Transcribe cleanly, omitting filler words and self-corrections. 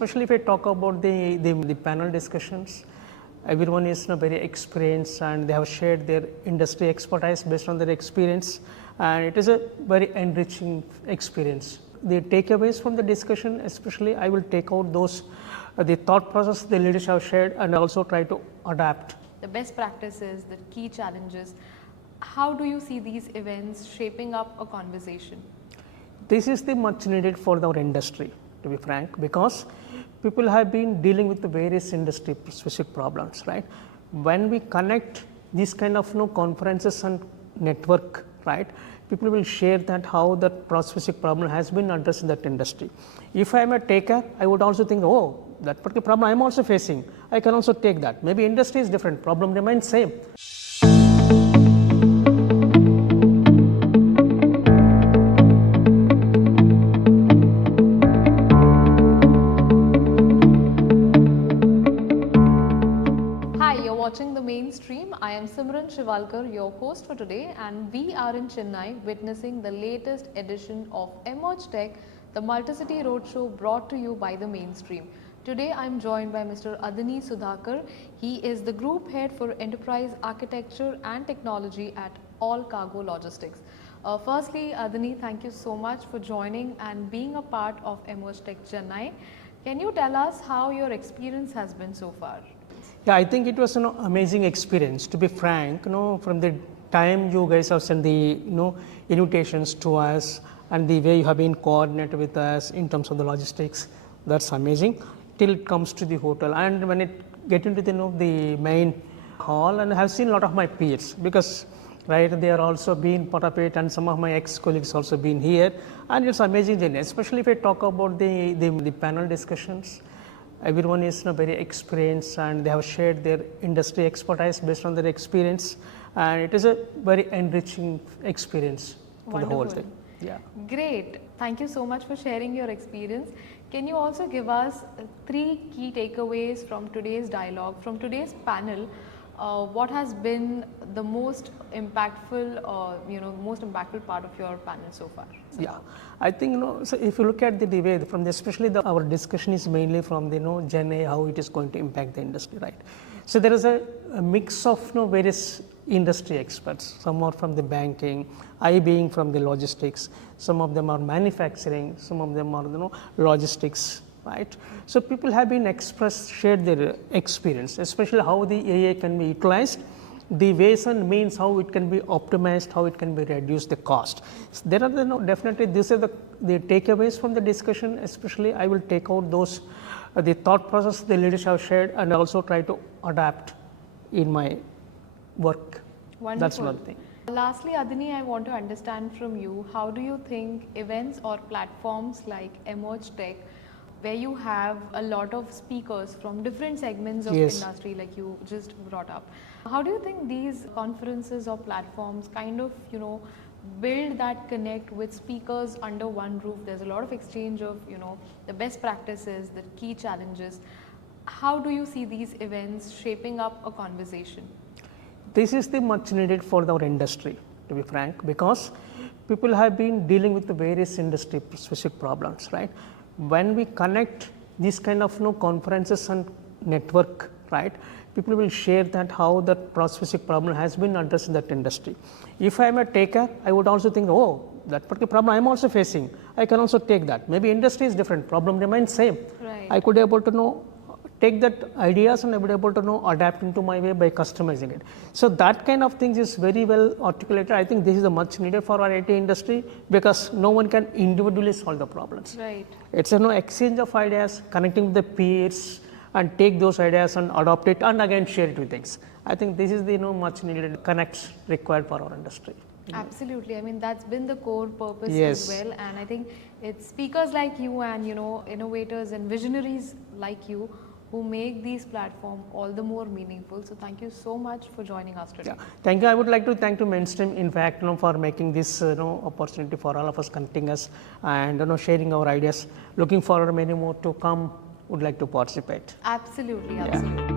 Especially if I talk about the panel discussions, everyone is very experienced and they have shared their industry expertise based on their experience, and it is a very enriching experience. The takeaways from the discussion, especially I will take out those the thought process the leaders have shared and also try to adapt. The best practices, the key challenges. How do you see these events shaping up a conversation? This is the much needed for our industry, to be frank, because people have been dealing with the various industry specific problems, right? When we connect these kind of conferences and network, right, people will share that how that specific problem has been addressed in that industry. If I am a taker, I would also think, oh, that particular problem I am also facing, I can also take that. Maybe industry is different, problem remains same. Watching the mainstream. I am Simran Shiwalkar, your host for today, and we are in Chennai witnessing the latest edition of Emerge Tech, the multi-city roadshow brought to you by the mainstream. Today I am joined by Mr. Adini Sudhakar. He is the group head for enterprise architecture and technology at AllCargo Logistics. Firstly, Adini, thank you so much for joining and being a part of Emerge Tech Chennai. Can you tell us how your experience has been so far? Yeah, I think it was an amazing experience. To be frank, from the time you guys have sent the invitations to us and the way you have been coordinated with us in terms of the logistics, that's amazing. Till it comes to the hotel, and when it get into the main hall, and I have seen a lot of my peers because they are also been part of it, and some of my ex-colleagues also been here, and it's amazing journey. Especially if I talk about the panel discussions. Everyone is very experienced and they have shared their industry expertise based on their experience, and it is a very enriching experience for the whole thing. Yeah. Great. Thank you so much for sharing your experience. Can you also give us 3 key takeaways from today's dialogue, from today's panel? What has been the most impactful, most impactful part of your panel so far? Yeah, I think so if you look at the way from especially our discussion is mainly from the Gen A, how it is going to impact the industry, right? So there is a mix of various industry experts. Some are from the banking, I being from the logistics. Some of them are manufacturing. Some of them are logistics. Right. So people have been shared their experience, especially how the AI can be utilized, the ways and means how it can be optimized, how it can be reduced the cost. So there are definitely these are the takeaways from the discussion. Especially I will take out those the thought process the leaders have shared and also try to adapt in my work. Wonderful. That's one thing. Lastly, Adini, I want to understand from you, how do you think events or platforms like Emerge Tech, where you have a lot of speakers from different segments of industry like you just brought up. How do you think these conferences or platforms kind of, build that connect with speakers under one roof? There's a lot of exchange of, the best practices, the key challenges. How do you see these events shaping up a conversation? This is the much needed for our industry, to be frank, because people have been dealing with the various industry specific problems, right? When we connect these kind of conferences and network, right, people will share that how that specific problem has been addressed in that industry. If I am a taker, I would also think, oh, that particular problem I am also facing, I can also take that. Maybe industry is different, problem remains same. Right. I could be able to take that ideas and I would be able to adapt into my way by customizing it. So that kind of things is very well articulated. I think this is a much needed for our IT industry because no one can individually solve the problems. Right. It's a exchange of ideas, connecting with the peers and take those ideas and adopt it and again share it with things. I think this is the much needed connects required for our industry. Absolutely. I mean, that's been the core purpose as well. And I think it's speakers like you and, innovators and visionaries like you who make these platforms all the more meaningful. So thank you so much for joining us today. Yeah. Thank you. I would like to thank to Mainstream, in fact, for making this opportunity for all of us, connecting us and sharing our ideas. Looking forward many more to come. Would like to participate. Absolutely. Absolutely.